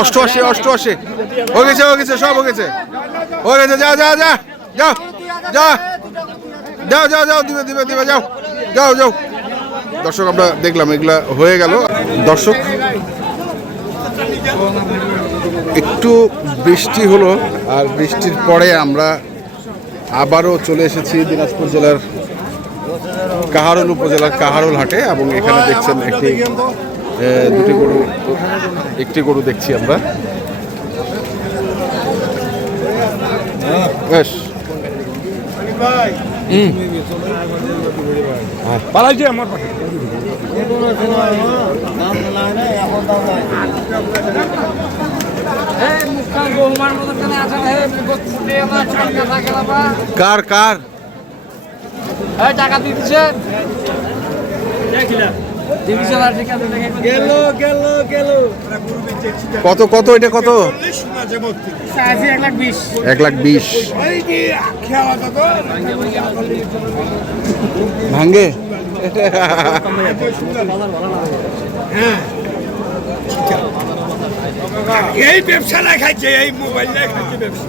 অষ্টআশি অষ্টআশি। হয়ে গেছে হয়ে গেছে সব হয়ে গেছে। হয়ে গেছে যা যা যা যাও যা যাও যাও যাও দিবে দিবে দিবে যাও। যাও যাও। দর্শক আমরা দেখলাম এগুলা হয়ে গেল। দর্শক একটু বৃষ্টি হলো আর বৃষ্টির পরে আমরা আবারও চলে এসেছি দিনাজপুর জেলার কাহারোল উপজেলার কাহারোল হাটে এবং এখানে দেখছেন একটি দুটি গরু একটি গরু দেখছি আমরা। বেশ। পালাইছে আমার কার কার? টাকা দিচ্ছে কত কত এটা কত? এক লাখ বিশ। ভাঙ্গে? এই ব্যবসা না খাইছে এই মোবাইল না ব্যবসা।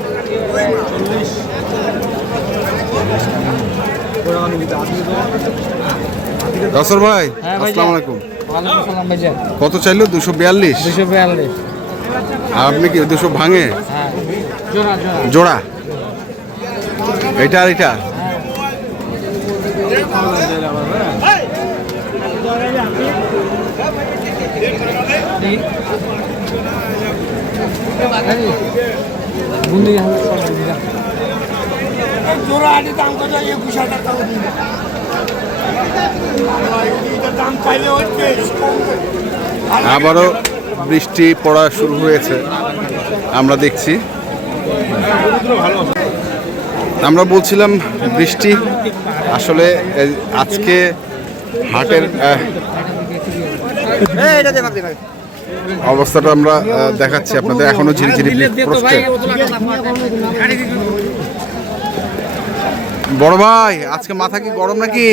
নাসর ভাই আসসালামু আলাইকুম। কত চাইলো? দুশো বিয়াল্লিশ। দুশো বিয়াল্লিশ। আর আপনি কি দুশো ভাঙে? জোড়া এটা আর এটা? জোড়া আটি দাম কত? একুশ হাজার টাকা দিন দাম চাইলে হচ্ছে আবারও বৃষ্টি পড়া শুরু হয়েছে। আমরা দেখছি। আমরা বলছিলাম বৃষ্টি আসলে এই আজকে হাটের অবস্থাটা আমরা দেখাচ্ছি আপনাদের। এখনও ঝিরিঝিরি বৃষ্টি পড়ছে। বড় ভাই আজকে মাথা কি গরম নাকি?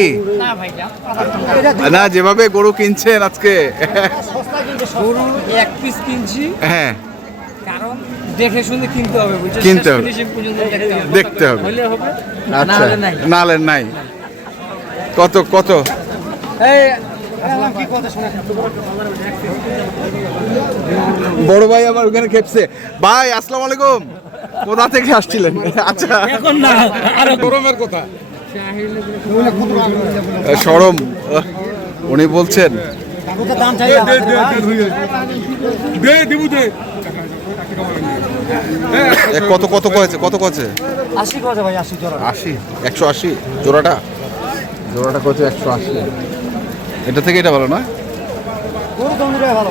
না যেভাবে গরু কিনছেন আজকে। গরু এক পিস কিনছি। হ্যাঁ। কারণ দেখে শুনে কিনতে হবে কিনতে হবে। দেখতে হবে। দেখতে হবে। হলে হবে? না আচ্ছা। নালে নাই। কত কত? বড় ভাই আমার ওখানে খেপছে। ভাই আসসালামু আলাইকুম। কোথা থেকে আসছিলেন? আচ্ছা। এখন না আরও গরমের কথা। সরম। উনি বলছেন কত কত কয়েছে কত কয়েছে? আশি একশো আশি? জোড়াটা? জোড়াটা কয়েছে একশো আশি। এটা থেকে এটা ভালো না? ভালো।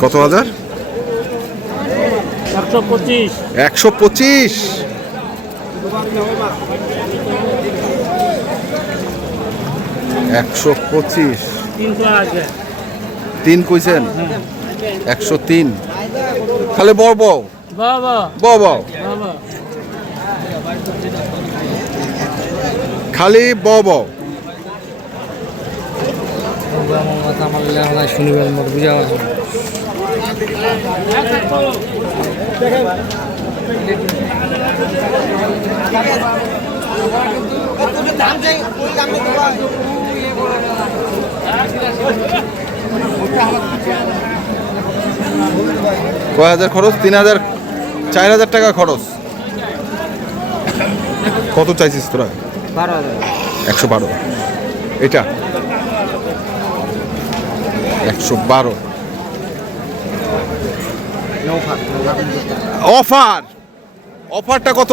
কত হাজার? একশো পঁচিশ। একশো পঁচিশ? একশো পঁচিশ। তিন কইছেন? একশো তিন। খালি বড় বউ? বাবা বাবা খালি ব ব কয় হাজার খরচ? তিন হাজার, চার হাজার টাকা খরচ। কত চাইছিস তোরা? একশো বারো। এটা? একশো বারো। অফার! অফারটা কত?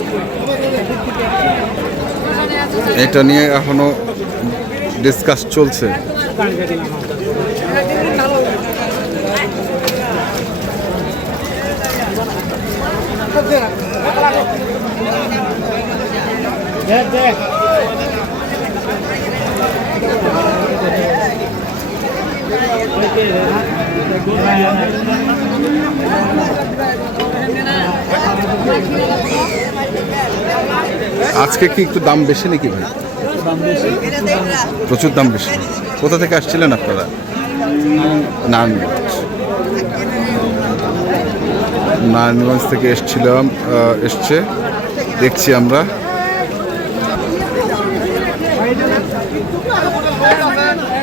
এটা নিয়ে এখনও ডিসকাস চলছে। আজকে কি একটু দাম বেশি নাকি ভাই? প্রচুর দাম বেশি। কোথা থেকে আসছিলেন আপনারা? নারায়ণগঞ্জ। থেকে এসছিলাম এসছে। দেখছি আমরা।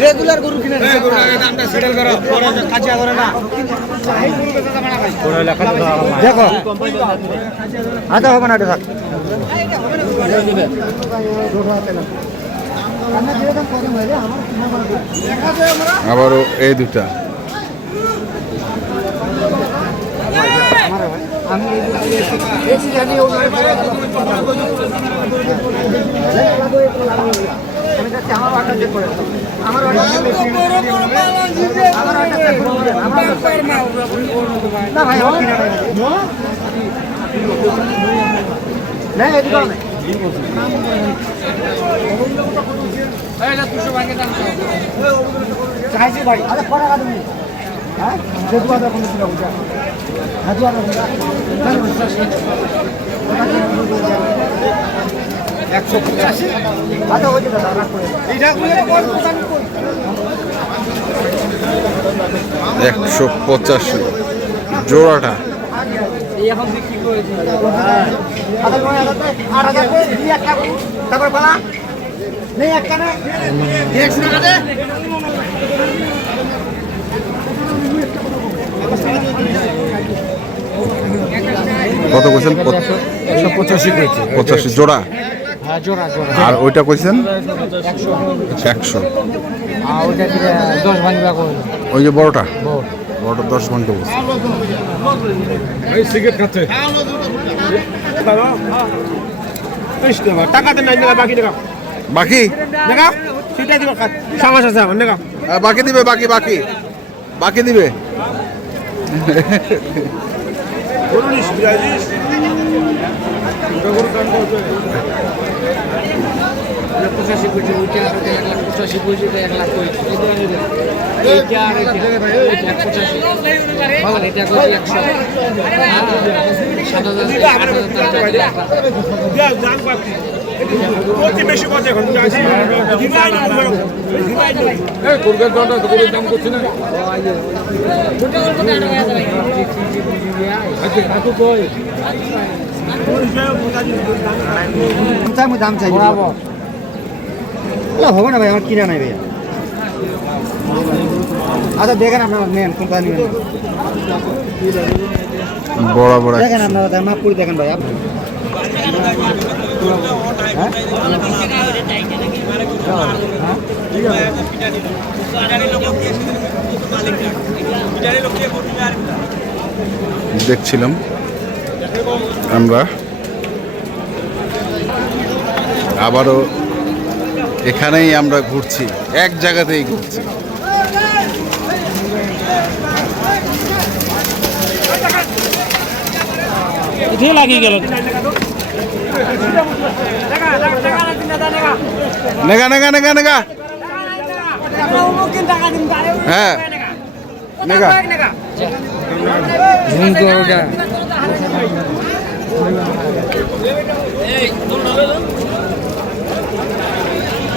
রেগুলার গরু কিনে দেখো হাতে হবে না এটা আবারও এই দুটা একশো পঁচাশি জোড়াটা তারপর পালা নেই। একটা না। একশো টাকা দে কত কইছেন একশো পঁচাশি করেছে? পঁচাশি জোড়া পঁচাশি। জোড়া জোড়া। আর ওইটা কইছেন? একশো। করে ওই যে বড়টা? বড়। বড়টা দশ ঘণ্টা বলছে। টাকাতে নাই নেগা বাকি বাকি? দিব বাকি দিবে বাকি বাকি। বাকি দিবে। পঁচাশি কোটি ওইটা আর এক লাখ পঁচাশি কোটি এক লাখ কোটি এইটা আর এক পঁচাশি। আর এটা কোটি একশো সাত হাজার আট না। দাম চাই হবে না ভাই আমার কিনা নাই ভাইয়া। আচ্ছা দেখেন আপনার নেন কোনটা নেবেন। বড় বড় দেখেন আপনারা মাপ করে দেখেন ভাই আপনি হ্যাঁ? দেখছিলাম। আমরা। আবারও এখানেই আমরা ঘুরছি এক জায়গাতেই ঘুরছি। লাগিয়ে গেল। নেগা নেগা নেগা নেগা। হ্যাঁ। নেগা।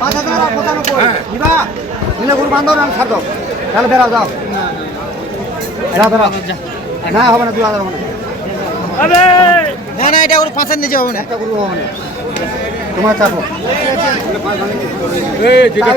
পাঁচ হাজার পঁচানব্বই। দিবা নীলগুর বান্ধব আমি ছাড় দাও তাহলে বেড়া যাও। এটা বেড়া না হবে না দু হাজার হবে না। না এটা ওর পাঁচের নিচে হবে না। একটা করব হবে না। তোমার চাপো। চাপ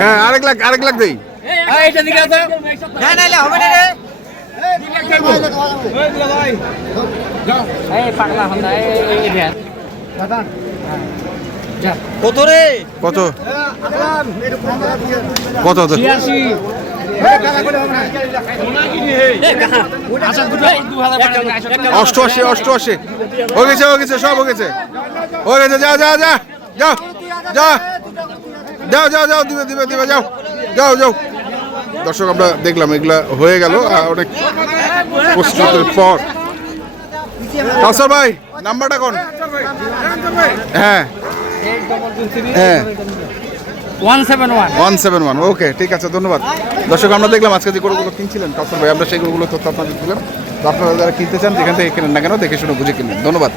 হ্যাঁ আরেক লাখ আরেক লাখ দেই। কত রে? কত? কত তো? অষ্টআশি অষ্টআশি। হয়ে গেছে হয়ে গেছে সব হয়ে গেছে। হয়ে গেছে যা যা যাও যাও যাও। যাও যাও যাও দিবে দিবে দিবে যাও। যাও যাও। দর্শক আমরা দেখলাম এগুলা হয়ে গেল অনেক প্রস্তুতের পর। কাউসার ভাই নাম্বারটা কোন? হ্যাঁ। হ্যাঁ। One seven one. ওকে ঠিক আছে ধন্যবাদ। দর্শক আমরা দেখলাম আজকে যে গরুগুলো কিনছিলেন কাউসার ভাই আমরা সেই গরুগুলো তথ্য আপনাদের দিলাম। আপনারা যারা কিনতে চান যেখান থেকে কিনেন না কেন দেখে শুনে বুঝে কিনবেন। ধন্যবাদ।